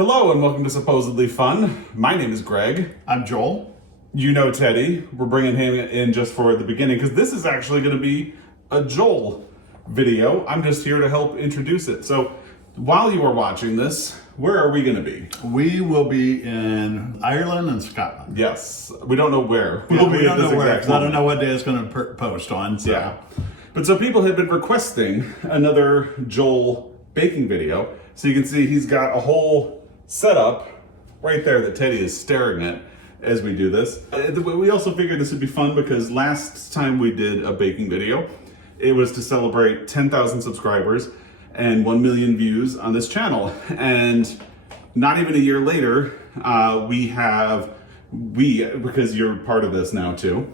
Hello and welcome to Supposedly Fun. My name is Greg. I'm Joel. You know Teddy. We're bringing him in just for the beginning because this is actually going to be a Joel video. I'm just here to help introduce it. So while you are watching this, where are we going to be? We will be in Ireland and Scotland. Yes. We don't know where. We We'll be don't at this know where, exact 'cause I don't moment. know what day it's going to post on. So. Yeah. But so people have been requesting another Joel baking video. So you can see he's got a whole setup right there that Teddy is staring at as we do this. We also figured this would be fun because last time we did a baking video, it was to celebrate 10,000 subscribers and 1 million views on this channel. And not even a year later, because you're part of this now too,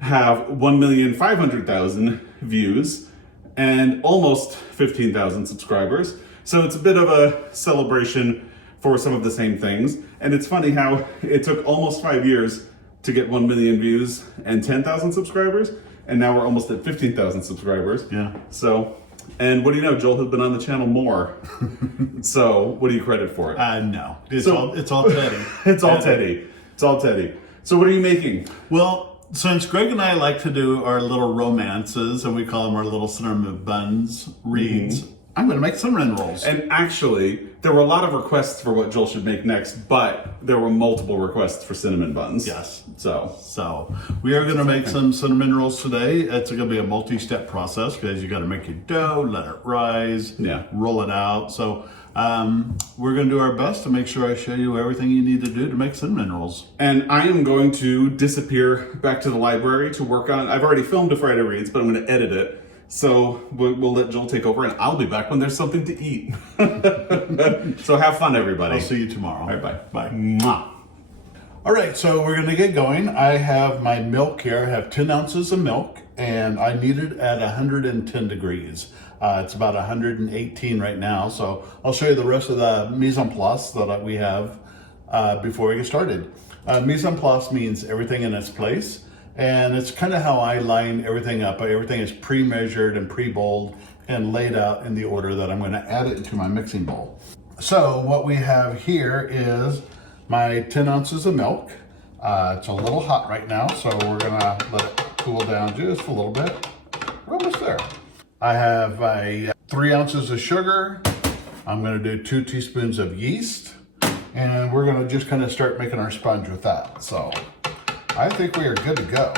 have 1,500,000 views and almost 15,000 subscribers. So it's a bit of a celebration for some of the same things. And it's funny how it took almost 5 years to get 1 million views and 10,000 subscribers. And now we're almost at 15,000 subscribers. Yeah. So, and what do you know? Joel has been on the channel more. So what do you credit for it? No. It's So- all Teddy. It's all Teddy. It's all Teddy. So what are you making? Well, since Greg and I like to do our little romances, and we call them our little cinnamon buns reads, I'm going to make cinnamon rolls. And actually, there were a lot of requests for what Joel should make next, but there were multiple requests for cinnamon buns. Yes. So, We are going to make some cinnamon rolls today. It's going to be a multi-step process because you got to make your dough, let it rise, Yeah. roll it out. So we're going to do our best to make sure I show you everything you need to do to make cinnamon rolls. and I am going to disappear back to the library to work on, I've already filmed a Friday Reads, but I'm going to edit it. So we'll let Joel take over and I'll be back when there's something to eat. So have fun, everybody. I'll see you tomorrow. All right, bye. Bye. Mwah. All right, so we're gonna get going. I have my milk here. I have 10 ounces of milk and I need it at 110 degrees. It's about 118 right now. So I'll show you the rest of the mise en place that we have before we get started. Mise en place means everything in its place. And it's kind of how I line everything up. Everything is pre-measured and pre-bowled and laid out in the order that I'm gonna add it into my mixing bowl. So what we have here is my 10 ounces of milk. It's a little hot right now, so we're gonna let it cool down just a little bit. We're almost there. I have 3 ounces of sugar. I'm gonna do 2 teaspoons of yeast, and we're gonna just kind of start making our sponge with that. So I think we are good to go.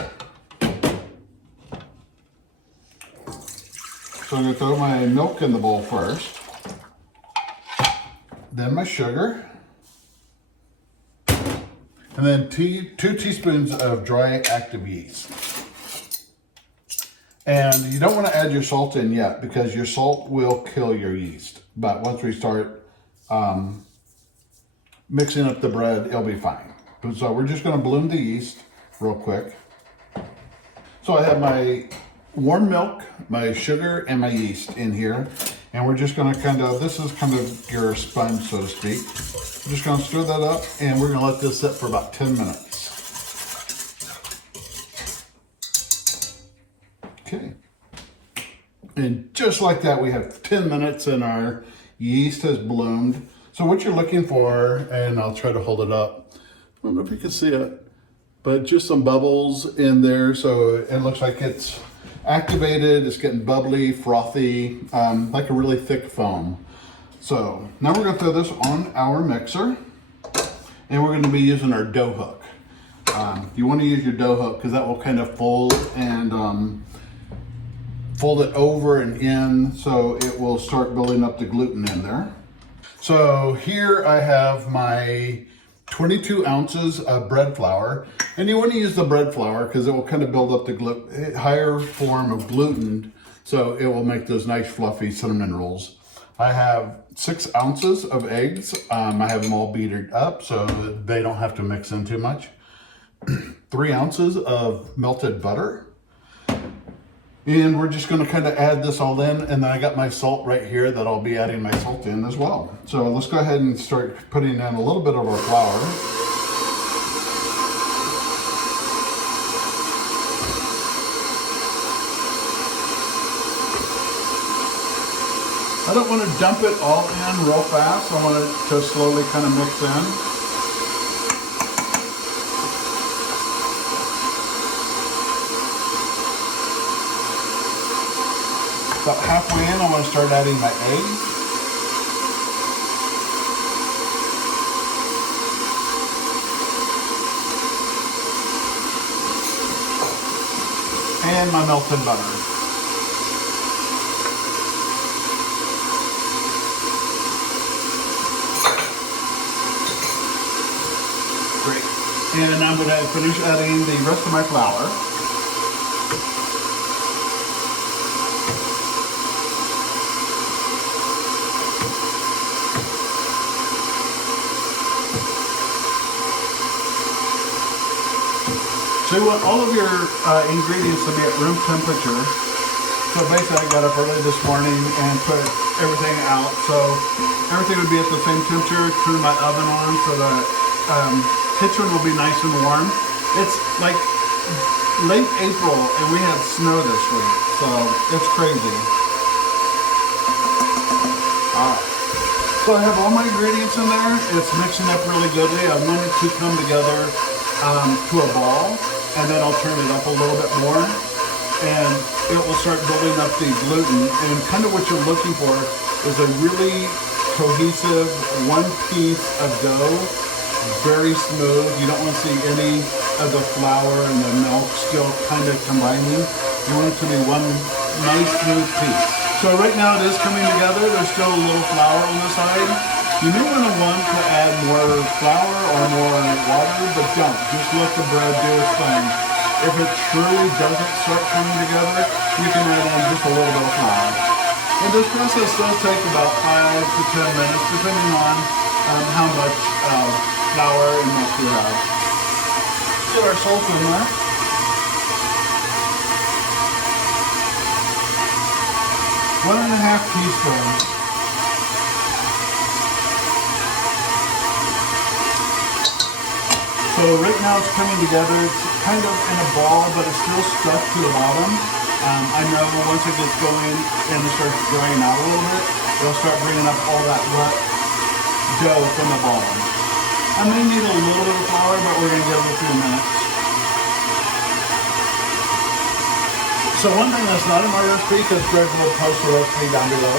So I'm gonna throw my milk in the bowl first, then my sugar, and then 2 teaspoons of dry active yeast. And you don't want to add your salt in yet because your salt will kill your yeast. But once we start mixing up the bread, it'll be fine. So we're just going to bloom the yeast real quick. So I have my warm milk, my sugar, and my yeast in here. And we're just going to this is kind of your sponge, so to speak. We're just going to stir that up, and we're going to let this sit for about 10 minutes. Okay. And just like that, we have 10 minutes and our yeast has bloomed. So what you're looking for, and I'll try to hold it up. I don't know if you can see it, but just some bubbles in there. So it looks like it's activated, it's getting bubbly, frothy, like a really thick foam. So now we're gonna throw this on our mixer, and we're gonna be using our dough hook. You wanna use your dough hook because that will kind of fold and fold it over and in, so it will start building up the gluten in there. So here I have my 22 ounces of bread flour, and you want to use the bread flour because it will kind of build up the higher form of gluten, so it will make those nice fluffy cinnamon rolls. I have 6 ounces of eggs. I have them all beatered up so that they don't have to mix in too much. 3 ounces of melted butter. And we're just going to kind of add this all in, and then I got my salt right here that I'll be adding my salt in as well. So let's go ahead and start putting in a little bit of our flour. I don't want to dump it all in real fast. I want it to slowly kind of mix in. About halfway in, I'm going to start adding my eggs. And my melted butter. Great. And I'm going to finish adding the rest of my flour. So you want all of your ingredients to be at room temperature. So basically I got up early this morning and put everything out. So everything would be at the same temperature. Turn my oven on so the kitchen will be nice and warm. It's like late April and we had snow this week. So it's crazy. Alright. So I have all my ingredients in there. It's mixing up really goodly. I want it to come together to a ball. And then I'll turn it up a little bit more and it will start building up the gluten. And kind of what you're looking for is a really cohesive one piece of dough, very smooth. You don't want to see any of the flour and the milk still kind of combining. You want it to be one nice smooth piece. So right now it is coming together. There's still a little flour on the side. You may want to add more flour or more water, but don't. Just let the bread do its thing. If it truly doesn't start coming together, you can add in just a little bit of flour. And this process does take about 5 to 10 minutes, depending on how much flour and milk you have. Get our salt in there. One and a half teaspoons. So right now it's coming together. It's kind of in a ball, but it's still stuck to the bottom. I know once it gets going and it starts drying out a little bit, it'll start bringing up all that wet dough from the bottom. I may need a little bit of flour, but we're going to give it a few minutes. So one thing that's not in my recipe, because Greg will post the recipe down below,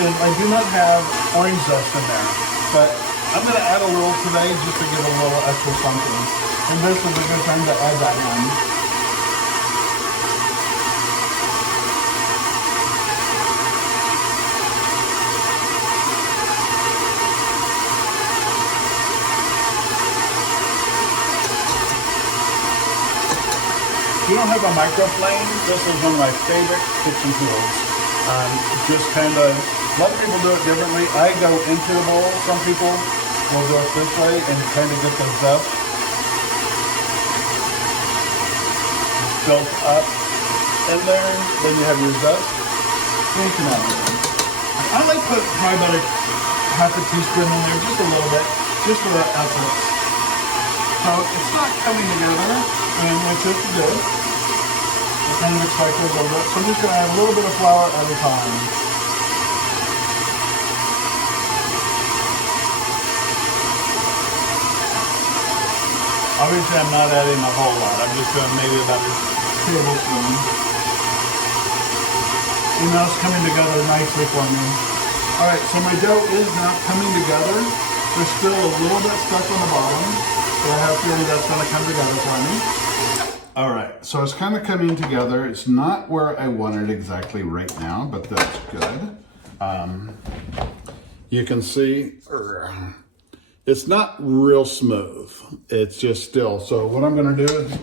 is I do not have orange zest in there. But I'm going to add a little today just to give a little extra something. And this is a good time to add that in. If you don't have a microflame, this is one of my favorite kitchen tools. Just kind of, a lot of people do it differently. I go into the bowl. Some people will do it this way and kind of get the zest built up in there. Then you have your zest. And you can add it in. I like to put probably about a half a teaspoon in there, just a little bit, just for that essence. So it's not coming together, and which is good. It kind of looks like a little bit. So I'm just going to add a little bit of flour at a time. Obviously, I'm not adding a whole lot. I'm just doing maybe about a tablespoon. And now it's coming together nicely for me. All right, so my dough is now coming together. There's still a little bit stuck on the bottom, so I have a feeling that's going to come together for me. All right, so it's kind of coming together. It's not where I want it exactly right now, but that's good. You can see it's not real smooth. It's just still. So what I'm going to do is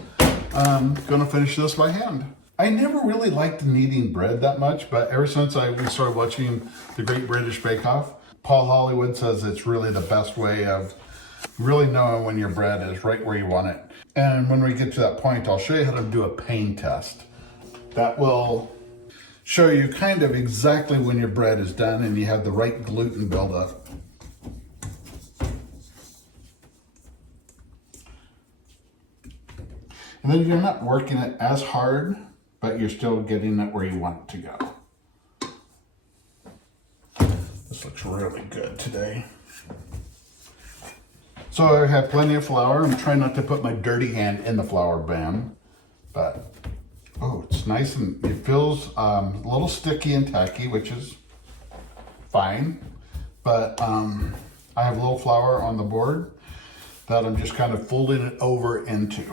I'm going to finish this by hand. I never really liked kneading bread that much, but ever since we started watching The Great British Bake Off, Paul Hollywood says it's really the best way of really knowing when your bread is right where you want it. And when we get to that point, I'll show you how to do a pain test. That will show you kind of exactly when your bread is done and you have the right gluten buildup. And then you're not working it as hard, but you're still getting it where you want it to go. This looks really good today. So I have plenty of flour. I'm trying not to put my dirty hand in the flour pan, but oh, it's nice and it feels a little sticky and tacky, which is fine. But I have a little flour on the board that I'm just kind of folding it over into.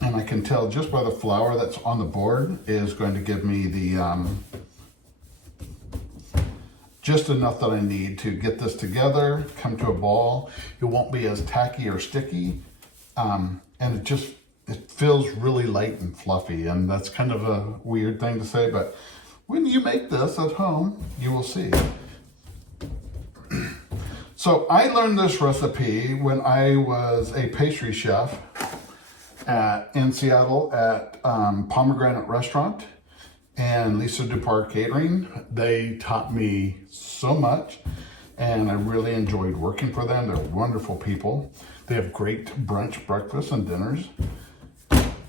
And I can tell just by the flour that's on the board is going to give me the just enough that I need to get this together, come to a ball. It won't be as tacky or sticky. And it feels really light and fluffy. And that's kind of a weird thing to say, but when you make this at home, you will see. So I learned this recipe when I was a pastry chef in Seattle at Pomegranate Restaurant and Lisa Dupar Catering. They taught me so much and I really enjoyed working for them. They're wonderful people. They have great brunch, breakfast, and dinners.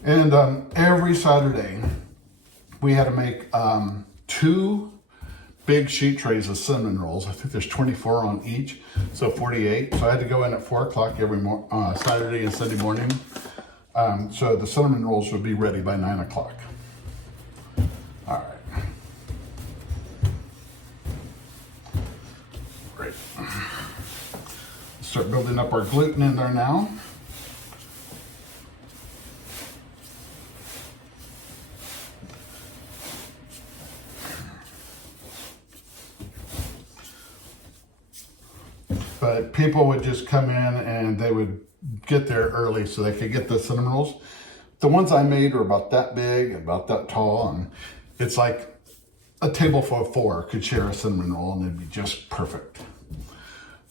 And every Saturday we had to make 2 big sheet trays of cinnamon rolls. I think there's 24 on each, so 48. So I had to go in at 4 o'clock every Saturday and Sunday morning. So the cinnamon rolls would be ready by 9 o'clock. All right. Great. Start building up our gluten in there now. But people would just come in and they would get there early so they could get the cinnamon rolls. The ones I made are about that big, about that tall, and it's like a table full of 4 could share a cinnamon roll and it'd be just perfect.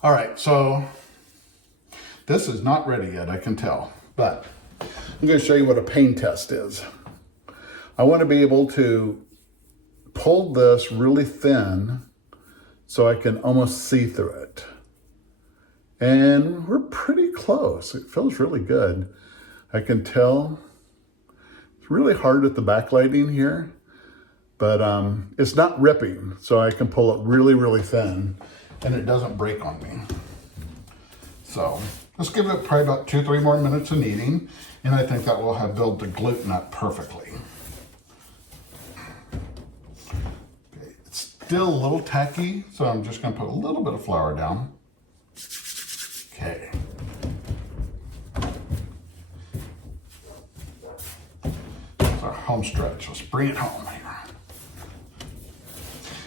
All right, so this is not ready yet, I can tell, but I'm going to show you what a pain test is. I want to be able to pull this really thin so I can almost see through it. And we're pretty close. It feels really good. I can tell it's really hard at the backlighting here, but it's not ripping, so I can pull it really, really thin and it doesn't break on me. So let's give it probably about 2-3 more minutes of kneading, and I think that will have built the gluten up perfectly. Okay, it's still a little tacky, so I'm just gonna put a little bit of flour down. Okay. It's our home stretch. Let's bring it home here.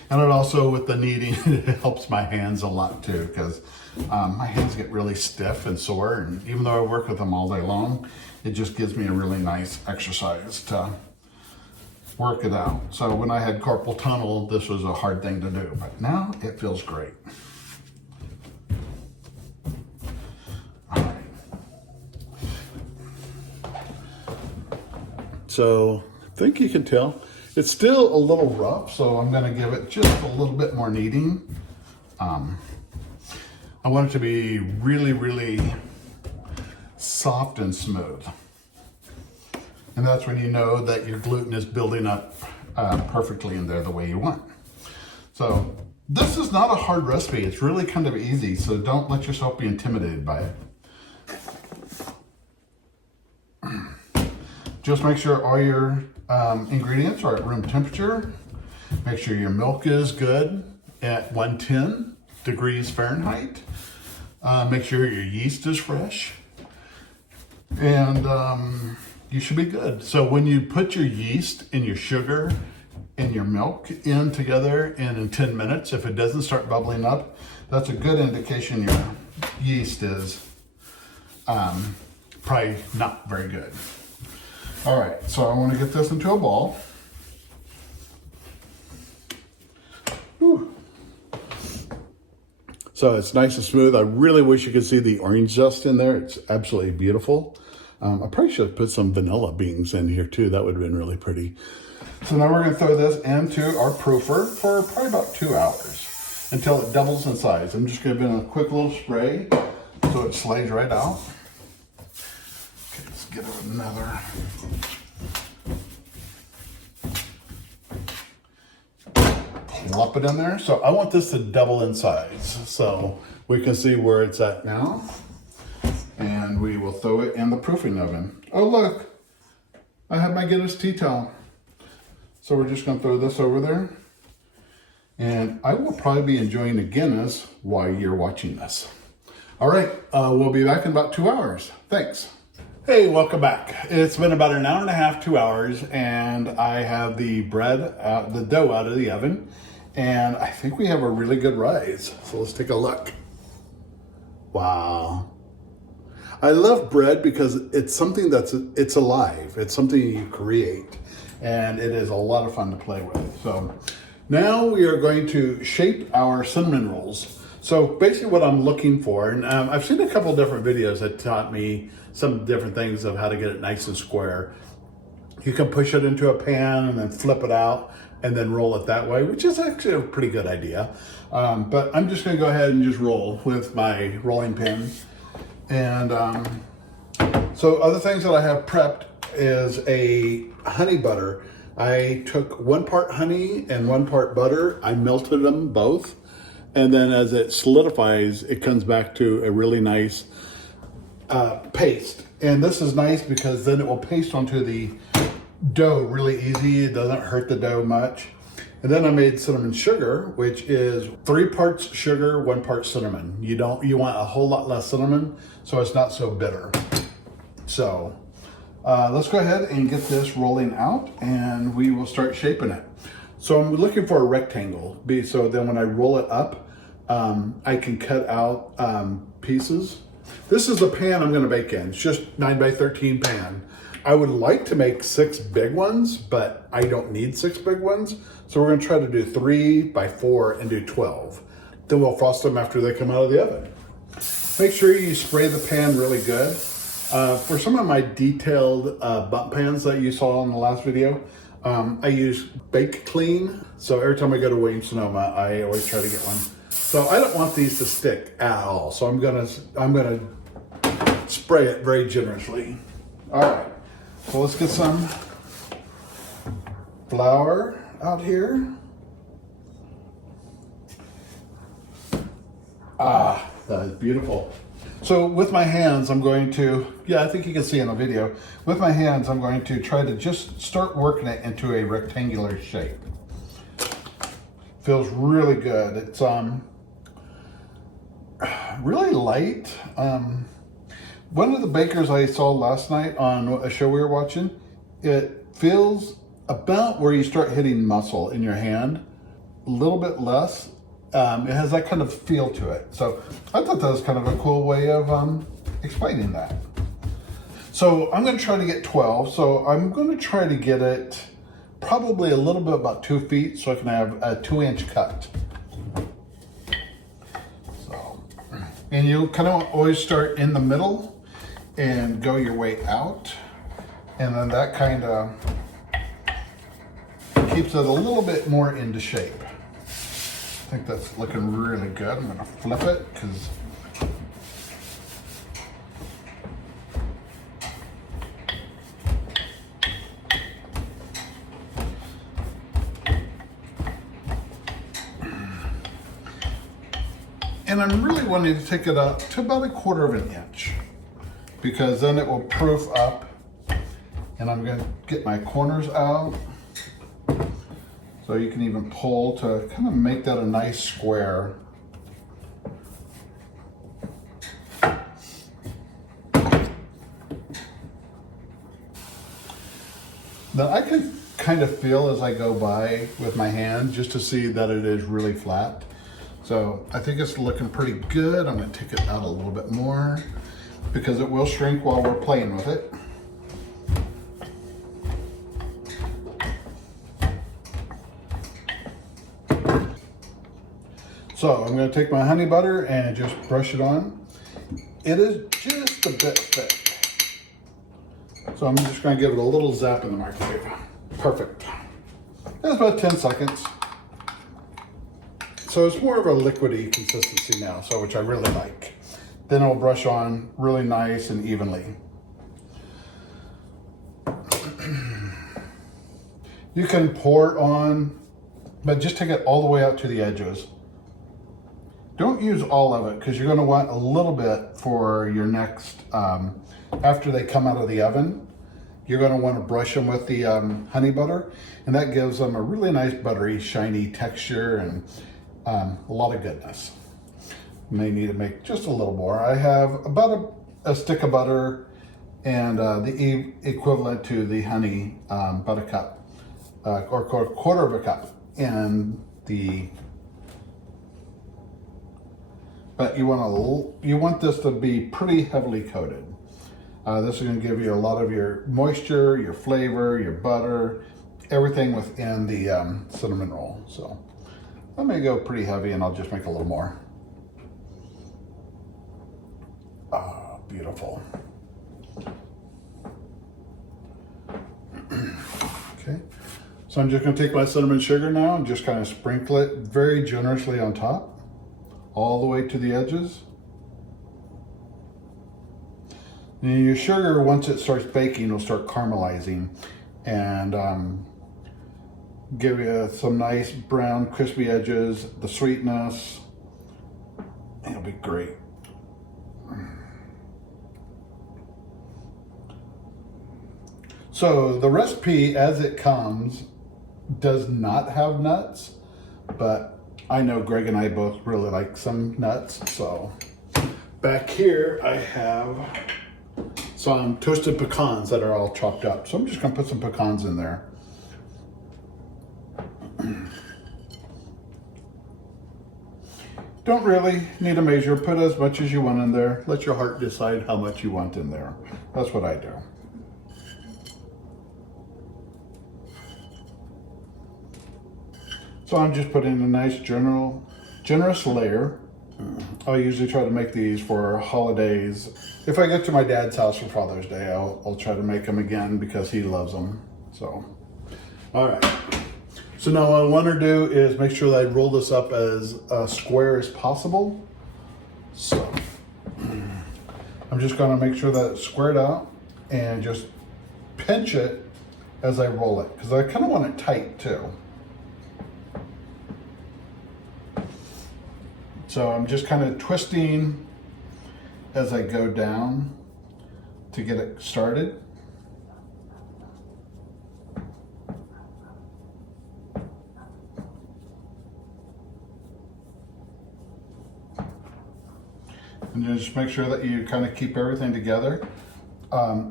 And it also, with the kneading, it helps my hands a lot too, because my hands get really stiff and sore. And even though I work with them all day long, it just gives me a really nice exercise to work it out. So when I had carpal tunnel, this was a hard thing to do, but now it feels great. So I think you can tell it's still a little rough, so I'm going to give it just a little bit more kneading. I want it to be really, really soft and smooth. And that's when you know that your gluten is building up perfectly in there the way you want. So this is not a hard recipe. It's really kind of easy, so don't let yourself be intimidated by it. Just make sure all your ingredients are at room temperature. Make sure your milk is good at 110 degrees Fahrenheit. Make sure your yeast is fresh. And you should be good. So when you put your yeast and your sugar and your milk in together and in 10 minutes, if it doesn't start bubbling up, that's a good indication your yeast is probably not very good. All right, so I want to get this into a ball. Whew. So it's nice and smooth. I really wish you could see the orange zest in there. It's absolutely beautiful. I probably should have put some vanilla beans in here too. That would have been really pretty. So now we're going to throw this into our proofer for probably about 2 hours until it doubles in size. I'm just going to give it a quick little spray so it slays right out. Okay, let's get it another. lump it in there. So I want this to double in size. So we can see where it's at now. And we will throw it in the proofing oven. Oh, look, I have my Guinness tea towel. So we're just gonna throw this over there. And I will probably be enjoying a Guinness while you're watching this. All right, we'll be back in about 2 hours. Thanks. Hey, welcome back. It's been about an hour and a half, 2 hours, and I have the the dough out of the oven, and I think we have a really good rise. So let's take a look. Wow. I love bread because it's something it's alive. It's something you create, and it is a lot of fun to play with. So now we are going to shape our cinnamon rolls. So basically what I'm looking for, and I've seen a couple different videos that taught me some different things of how to get it nice and square. You can push it into a pan and then flip it out and then roll it that way, which is actually a pretty good idea. But I'm just gonna go ahead and just roll with my rolling pin. And so other things that I have prepped is a honey butter. I took 1 part honey and 1 part butter. I melted them both. And then as it solidifies, it comes back to a really nice paste. And this is nice because then it will paste onto the dough really easy. It doesn't hurt the dough much. And then I made cinnamon sugar, which is 3 parts sugar, 1 part cinnamon. You want a whole lot less cinnamon, so it's not so bitter. So let's go ahead and get this rolling out, and we will start shaping it. So I'm looking for a rectangle, so then when I roll it up, I can cut out pieces. This is the pan I'm gonna bake in. It's just 9 by 13 pan. I would like to make 6 big ones, but I don't need 6 big ones. So we're gonna try to do 3 by 4 and do 12. Then we'll frost them after they come out of the oven. Make sure you spray the pan really good. For some of my detailed bump pans that you saw in the last video, I use Bake Clean. So every time I go to Williams-Sonoma, I always try to get one. So I don't want these to stick at all. So I'm gonna spray it very generously. All right, so let's get some flour out here. Ah, that is beautiful. So with my hands, I'm going to, I think you can see in the video, with my hands, I'm going to try to just start working it into a rectangular shape. Feels really good. It's really light. One of the bakers I saw last night on a show we were watching, it feels about where you start hitting muscle in your hand, a little bit less. It has that kind of feel to it. So I thought that was kind of a cool way of explaining that. So I'm going to try to get 12. So I'm going to try to get it probably a little bit about 2 feet so I can have a 2-inch cut. So, and you kind of always start in the middle and go your way out. And then that kind of keeps it a little bit more into shape. I think that's looking really good. I'm gonna flip it because and I'm really wanting to take it up to about 1/4 of an inch because then it will proof up. And I'm gonna get my corners out. So you can even pull to kind of make that a nice square. Now I can kind of feel as I go by with my hand just to see that it is really flat. So I think it's looking pretty good. I'm gonna take it out a little bit more because it will shrink while we're playing with it. So I'm going to take my honey butter and just brush it on. It is just a bit thick. So I'm just going to give it a little zap in the microwave. Perfect. That's about 10 seconds. So it's more of a liquidy consistency now, so which I really like. Then it'll brush on really nice and evenly. You can pour it on but just take it all the way out to the edges. Don't use all of it because you're going to want a little bit for your next, after they come out of the oven, you're going to want to brush them with the honey butter, and that gives them a really nice buttery, shiny texture and a lot of goodness. You may need to make just a little more. I have about a stick of butter and the equivalent to the honey, about a cup or quarter of a cup in the. But you want this to be pretty heavily coated. This is going to give you a lot of your moisture, your flavor, your butter, everything within the cinnamon roll. So let me go pretty heavy, and I'll just make a little more. Ah, beautiful. Okay, so I'm just going to take my cinnamon sugar now and just kind of sprinkle it very generously on top, all the way to the edges. And your sugar, once it starts baking, will start caramelizing and give you some nice brown, crispy edges, the sweetness. It'll be great. So the recipe as it comes does not have nuts, but I know Greg and I both really like some nuts. So back here I have some toasted pecans that are all chopped up. So I'm just gonna put some pecans in there. Don't really need to measure, put as much as you want in there. Let your heart decide how much you want in there. That's what I do. So I'm just putting a nice generous layer. I usually try to make these for holidays. If I get to my dad's house for Father's Day, I'll try to make them again because he loves them. So, all right. So now what I want to do is make sure that I roll this up as square as possible. So I'm just going to make sure that it's squared out and just pinch it as I roll it because I kind of want it tight too. So I'm just kind of twisting as I go down to get it started. And just make sure that you kind of keep everything together.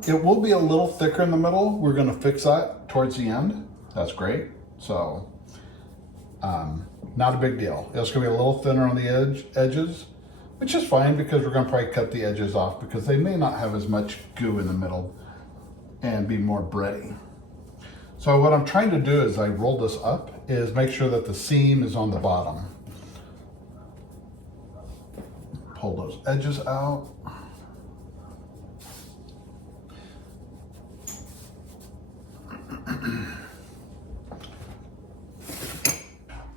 It will be a little thicker in the middle. We're going to fix that towards the end. That's great. So not a big deal. It's going to be a little thinner on the edges, which is fine because we're going to probably cut the edges off because they may not have as much goo in the middle and be more bready. So what I'm trying to do as I roll this up is make sure that the seam is on the bottom. Pull those edges out.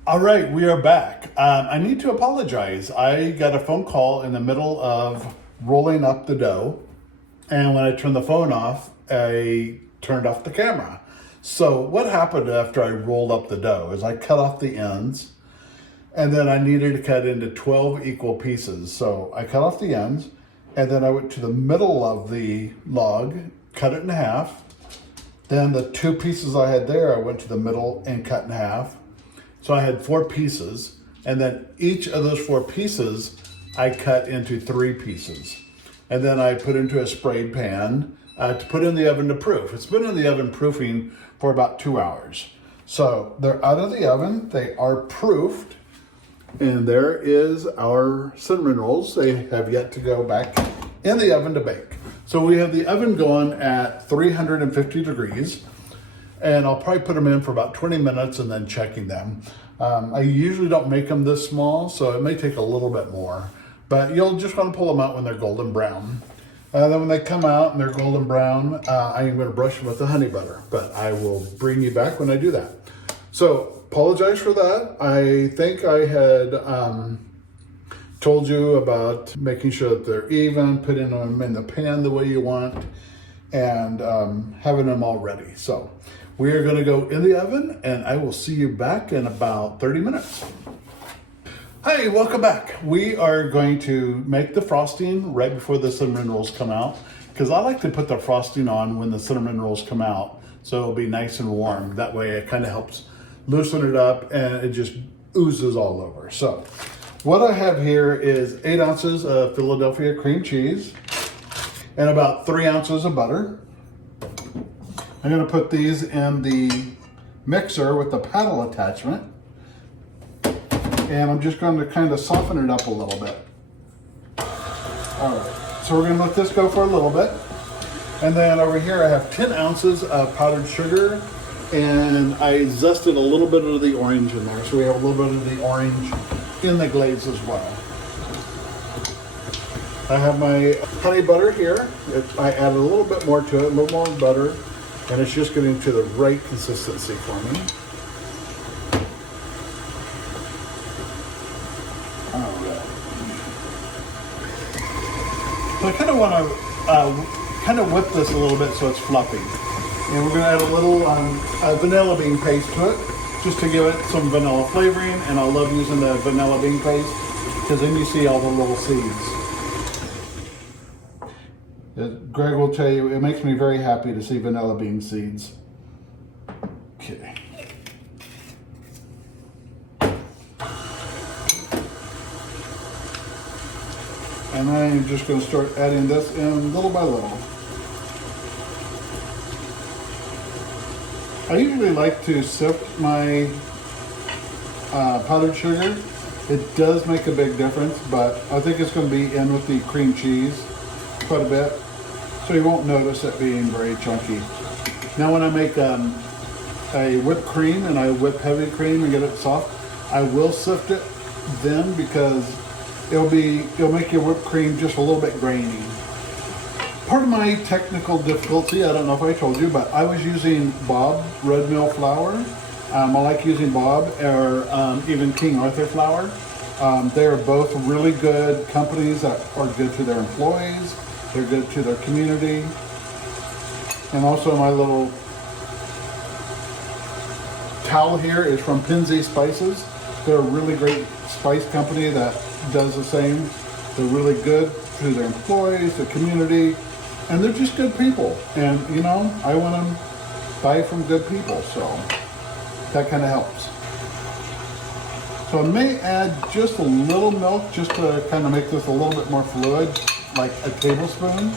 All right, we are back. I need to apologize. I got a phone call in the middle of rolling up the dough, and when I turned the phone off, I turned off the camera. So what happened after I rolled up the dough is I cut off the ends, and then I needed to cut into 12 equal pieces. So I cut off the ends, and then I went to the middle of the log, cut it in half. Then the 2 pieces I had there, I went to the middle and cut in half. So I had 4 pieces, and then each of those 4 pieces I cut into 3 pieces. And then I put into a sprayed pan to put in the oven to proof. It's been in the oven proofing for about 2 hours. So they're out of the oven, they are proofed, and there is our cinnamon rolls. They have yet to go back in the oven to bake. So we have the oven going at 350 degrees. And I'll probably put them in for about 20 minutes and then checking them. I usually don't make them this small, so it may take a little bit more. But you'll just want to pull them out when they're golden brown. Then when they come out and they're golden brown, I am going to brush them with the honey butter. But I will bring you back when I do that. So apologize for that. I think I had told you about making sure that they're even, putting them in the pan the way you want. and having them all ready. So we are going to go in the oven, and I will see you back in about 30 minutes. Hi, welcome back. We are going to make the frosting right before the cinnamon rolls come out, because I like to put the frosting on when the cinnamon rolls come out, so it'll be nice and warm. That way it kind of helps loosen it up and it just oozes all over. So what I have here is 8 ounces of Philadelphia cream cheese and about 3 ounces of butter. I'm going to put these in the mixer with the paddle attachment. And I'm just going to kind of soften it up a little bit. All right, so we're going to let this go for a little bit. And then over here I have 10 ounces of powdered sugar, and I zested a little bit of the orange in there. So we have a little bit of the orange in the glaze as well. I have my honey butter here. I added a little bit more to it, a little more butter, and it's just getting to the right consistency for me. So I kind of want to kind of whip this a little bit so it's fluffy. And we're going to add a little vanilla bean paste to it, just to give it some vanilla flavoring. And I love using the vanilla bean paste because then you see all the little seeds. Greg will tell you, it makes me very happy to see vanilla bean seeds. Okay. And I'm just going to start adding this in little by little. I usually like to sift my powdered sugar. It does make a big difference, but I think it's going to be in with the cream cheese quite a bit, so you won't notice it being very chunky. Now when I make a whipped cream and I whip heavy cream and get it soft, I will sift it then because it'll make your whipped cream just a little bit grainy. Part of my technical difficulty, I don't know if I told you, but I was using Bob Red Mill flour. I like using Bob or even King Arthur flour. They are both really good companies that are good to their employees. They're good to their community. And also my little towel here is from Pinzi Spices. They're a really great spice company that does the same. They're really good to their employees, the community, and they're just good people. And you know, I want to buy from good people, so that kind of helps. So I may add just a little milk just to kind of make this a little bit more fluid, like a tablespoon.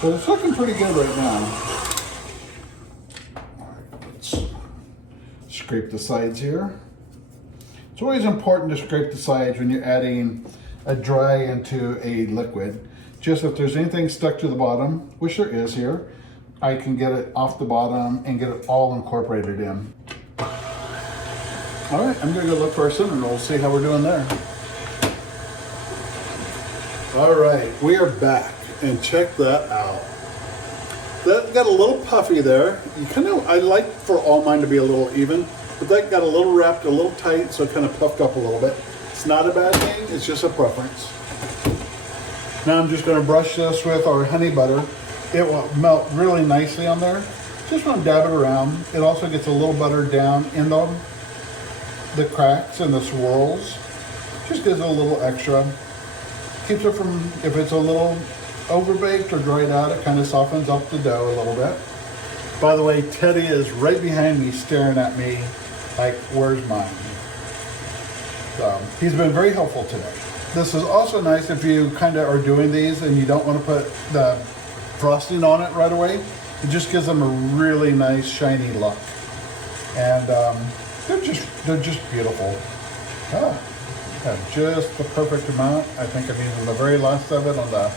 But it's looking pretty good right now. All right, let's scrape the sides here. It's always important to scrape the sides when you're adding a dry into a liquid. Just if there's anything stuck to the bottom, which there is here, I can get it off the bottom and get it all incorporated in. All right, I'm gonna go look for our cinnamon rolls, see how we're doing there. All right, we are back, and check that out. That got a little puffy there. I like for all mine to be a little even, but that got a little wrapped, a little tight, so it kind of puffed up a little bit. It's not a bad thing, it's just a preference. Now I'm just gonna brush this with our honey butter. It will melt really nicely on there. Just want to dab it around. It also gets a little butter down in the cracks and the swirls. Just gives it a little extra. Keeps it from, if it's a little overbaked or dried out, it kind of softens up the dough a little bit. By the way, Teddy is right behind me staring at me like, where's mine? So he's been very helpful today. This is also nice if you kind of are doing these and you don't want to put the frosting on it right away. It just gives them a really nice shiny look. And they're just beautiful. Have just the perfect amount. I think I'm using the very last of it on the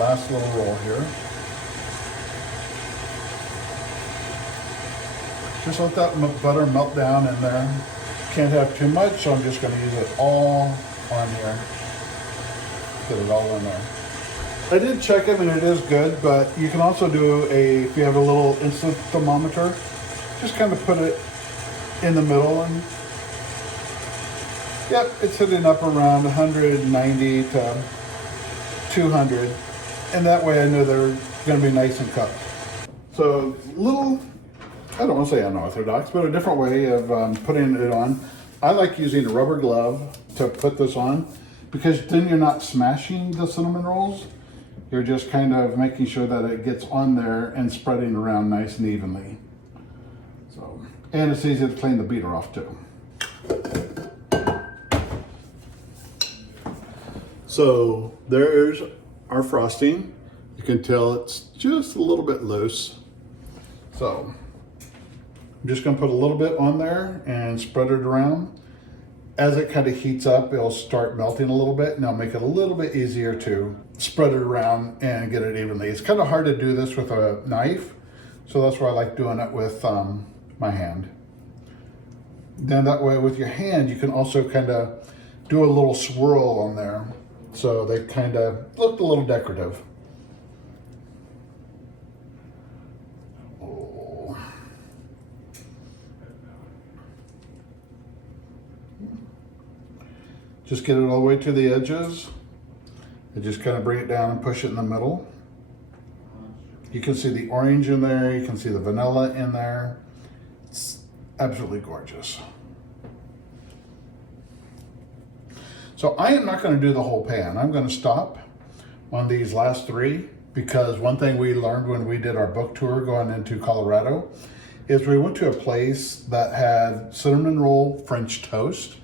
last little roll here. Just let that butter melt down in there. Can't have too much, so I'm just going to use it all on here. Get it all in there. I did check it and it is good, but you can also do if you have a little instant thermometer, just kind of put it in the middle and yep, it's hitting up around 190 to 200. And that way I know they're going to be nice and cooked. So little, I don't want to say unorthodox, but a different way of putting it on. I like using a rubber glove to put this on because then you're not smashing the cinnamon rolls. You're just kind of making sure that it gets on there and spreading around nice and evenly. So, and it's easy to clean the beater off too. So there's our frosting. You can tell it's just a little bit loose. So I'm just gonna put a little bit on there and spread it around. As it kind of heats up, it'll start melting a little bit and it'll make it a little bit easier to spread it around and get it evenly. It's kind of hard to do this with a knife, so that's why I like doing it with my hand. Then that way with your hand, you can also kind of do a little swirl on there. So they kind of look a little decorative. Oh. Just get it all the way to the edges and just kind of bring it down and push it in the middle. You can see the orange in there, you can see the vanilla in there. It's absolutely gorgeous. So I am not going to do the whole pan. I'm going to stop on these last three because one thing we learned when we did our book tour going into Colorado is we went to a place that had cinnamon roll French toast.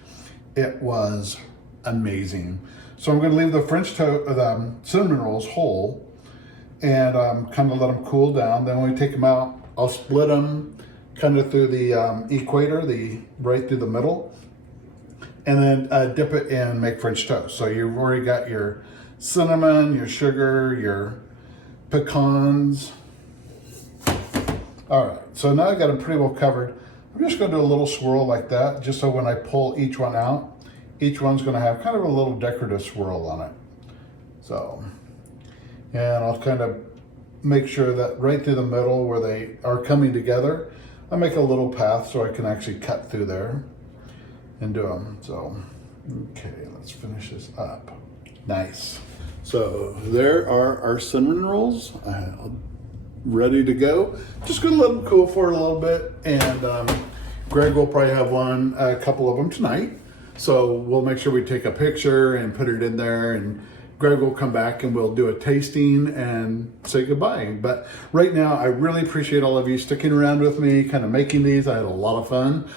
It was amazing. So I'm going to leave the cinnamon rolls whole and kind of let them cool down. Then when we take them out, I'll split them kind of through the equator, right through the middle. And then dip it in, make French toast. So you've already got your cinnamon, your sugar, your pecans. All right, so now I've got them pretty well covered. I'm just gonna do a little swirl like that, just so when I pull each one out, each one's gonna have kind of a little decorative swirl on it. So, and I'll kind of make sure that right through the middle where they are coming together, I make a little path so I can actually cut through there and do them. So, okay, let's finish this up. Nice. So there are our cinnamon rolls ready to go. Just gonna let them cool for a little bit, and Greg will probably have a couple of them tonight. So we'll make sure we take a picture and put it in there, and Greg will come back and we'll do a tasting and say goodbye. But right now, I really appreciate all of you sticking around with me, kind of making these. I had a lot of fun.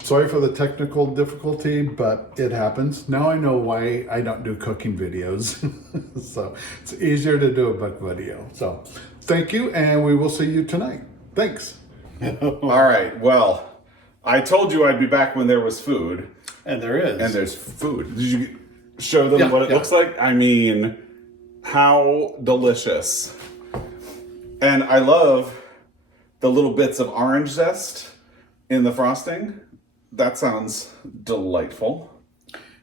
Sorry for the technical difficulty, but it happens. Now I know why I don't do cooking videos. So it's easier to do a book video. So thank you, and we will see you tonight. Thanks. All right, well, I told you I'd be back when there was food. And there is. And there's food. Did you show them what it looks like? I mean, how delicious. And I love the little bits of orange zest in the frosting. That sounds delightful.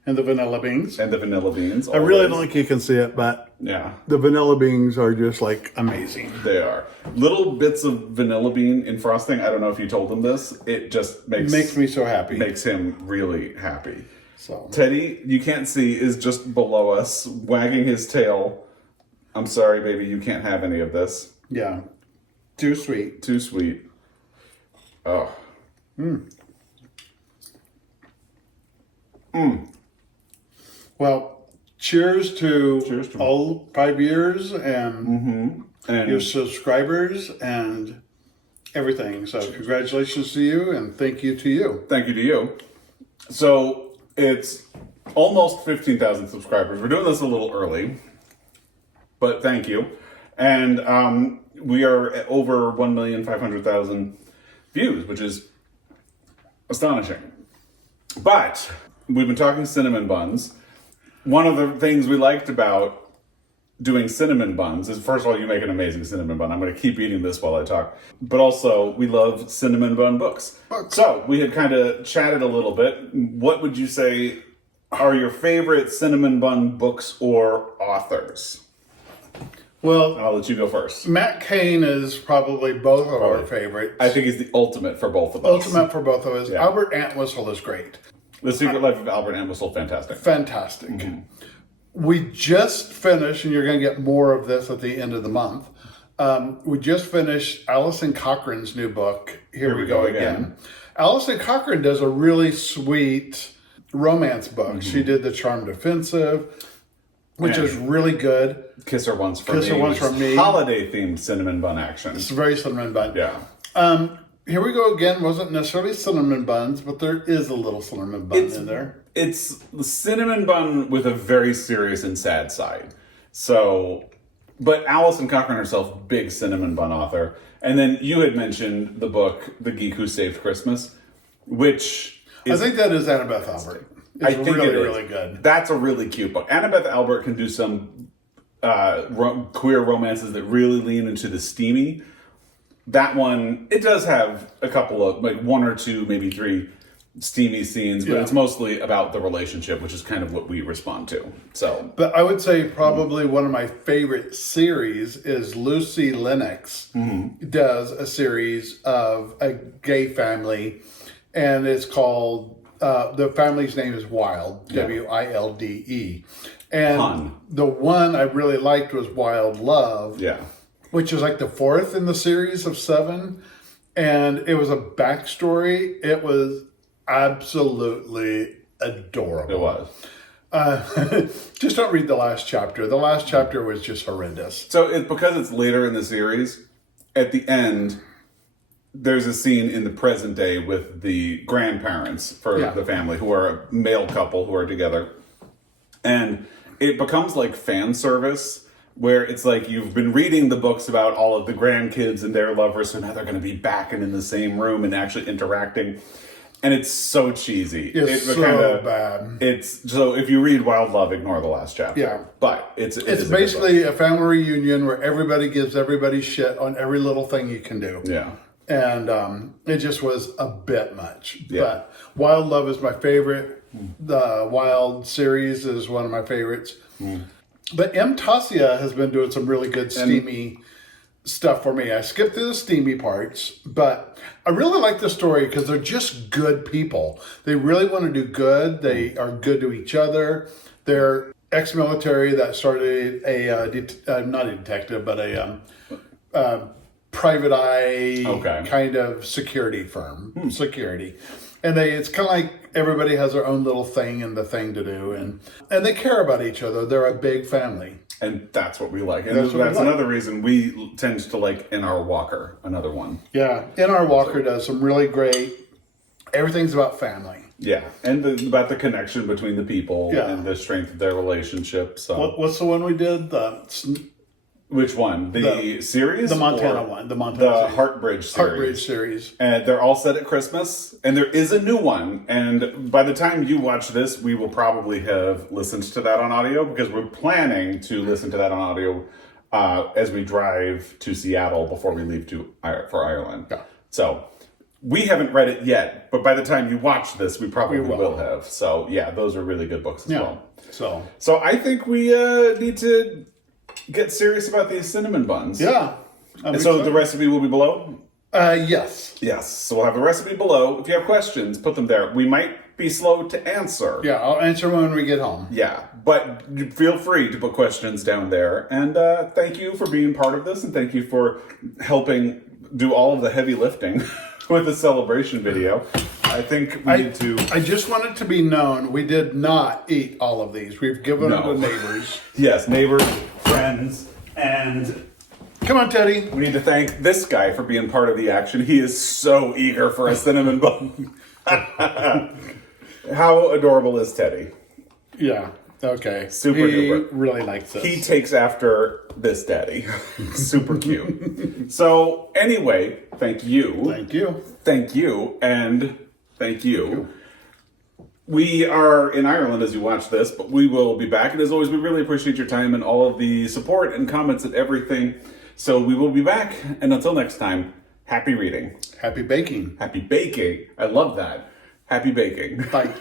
And the vanilla beans. And the vanilla beans. I really don't think you can see it, but yeah, the vanilla beans are just like amazing. They are. Little bits of vanilla bean in frosting. I don't know if you told him this. It just makes me so happy. Makes him really happy. So Teddy, you can't see, is just below us, wagging his tail. I'm sorry, baby, you can't have any of this. Yeah. Too sweet. Too sweet. Oh. Well, cheers to all 5 years and your subscribers and everything. So congratulations to you and thank you to you. Thank you to you. So it's almost 15,000 subscribers. We're doing this a little early, but thank you. And we are at over 1,500,000 views, which is astonishing. But we've been talking cinnamon buns. One of the things we liked about doing cinnamon buns is, first of all, you make an amazing cinnamon bun. I'm going to keep eating this while I talk. But also, we love cinnamon bun books. So we had kind of chatted a little bit. What would you say are your favorite cinnamon bun books or authors? Well, I'll let you go first. Matt Cain is probably both of our favorites. I think he's the ultimate for both of us. Ultimate for both of us. Albert Entwistle is great. The Secret Life of Albert Entwistle, fantastic. Fantastic. We just finished, and you're going to get more of this at the end of the month. We just finished Alison Cochran's new book, Here We Go Again. Alison Cochran does a really sweet romance book. She did The Charmed Offensive, which is really good. Kiss Her Once for Kiss Me. Her Once for Me. Holiday themed cinnamon bun action. It's very cinnamon bun. Yeah. Here We Go Again wasn't necessarily cinnamon buns, but there is a little cinnamon bun in there. It's the cinnamon bun with a very serious and sad side. So, but Alison Cochran herself, big cinnamon bun author. And then you had mentioned the book, The Geek Who Saved Christmas, which is... I think that is Annabeth Albert. It's I think really, it is. really good. That's a really cute book. Annabeth Albert can do some queer romances that really lean into the steamy. That one, it does have a couple of, like one or two, maybe three steamy scenes, but it's mostly about the relationship, which is kind of what we respond to. So, But I would say probably one of my favorite series is Lucy Lennox does a series of a gay family, and it's called, the family's name is Wilde, W-I-L-D-E. And the one I really liked was Wild Love. yeah. Which is like the fourth in the series of 7. And it was a backstory. It was absolutely adorable. It was. Just don't read the last chapter. The last chapter was just horrendous. So, because it's later in the series, at the end, there's a scene in the present day with the grandparents for the family, who are a male couple who are together. And it becomes like fan service, where it's like you've been reading the books about all of the grandkids and their lovers, so now they're going to be back and in the same room and actually interacting. And it's so cheesy. It's so bad. It's so if you read Wild Love, ignore the last chapter. Yeah. But it's basically a family reunion where everybody gives everybody shit on every little thing you can do. Yeah. And it just was a bit much. Yeah. But Wild Love is my favorite. The Wild series is one of my favorites. But M. Tasia has been doing some really good steamy stuff for me. I skipped through the steamy parts, but I really like the story because they're just good people. They really want to do good. They are good to each other. They're ex-military that started not a detective, but a private eye kind of security firm. Security. And it's kind of like everybody has their own little thing and the thing to do. And they care about each other. They're a big family. And that's what we like. And that's another reason we tend to like N.R. Walker, another one. Yeah. N.R. Walker does some really great, everything's about family. Yeah. And about the connection between the people and the strength of their relationship. So what's the one we did? Which one? The series? The Montana one. The Heartbridge series. Heartbridge series. And they're all set at Christmas. And there is a new one. And by the time you watch this, we will probably have listened to that on audio, because we're planning to listen to that on audio as we drive to Seattle before we leave for Ireland. Yeah. So we haven't read it yet, but by the time you watch this, we probably will have. So yeah, those are really good books as well. So I think we need to get serious about these cinnamon buns. Yeah. And so the recipe will be below? Yes. Yes. So we'll have the recipe below. If you have questions, put them there. We might be slow to answer. Yeah, I'll answer when we get home. Yeah. But feel free to put questions down there. And thank you for being part of this. And thank you for helping do all of the heavy lifting with the celebration video. I think we need to... I just want it to be known, we did not eat all of these. We've given them to neighbors. Yes, neighbors, friends, and... Come on, Teddy. We need to thank this guy for being part of the action. He is so eager for a cinnamon bun. How adorable is Teddy? Yeah, okay. Super duper. Really likes this. He takes after this daddy. Super cute. So, anyway, thank you. Thank you. Thank you. And thank you. We are in Ireland as you watch this, but we will be back. And as always, we really appreciate your time and all of the support and comments and everything. So we will be back. And until next time, happy reading. Happy baking. Happy baking. I love that. Happy baking. Bye.